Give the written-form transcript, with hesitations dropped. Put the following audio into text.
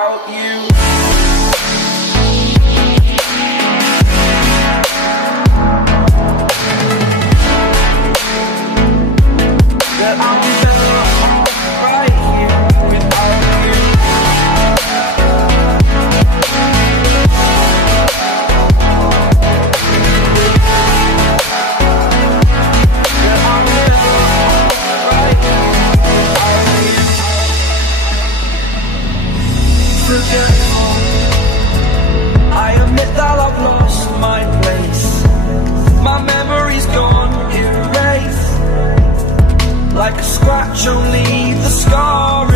without you. That I'm better off right here without you. That I'm better off right here without you. Forgetful, I admit that I've lost my place. My memory's gone erased. Like a scratch, only the scar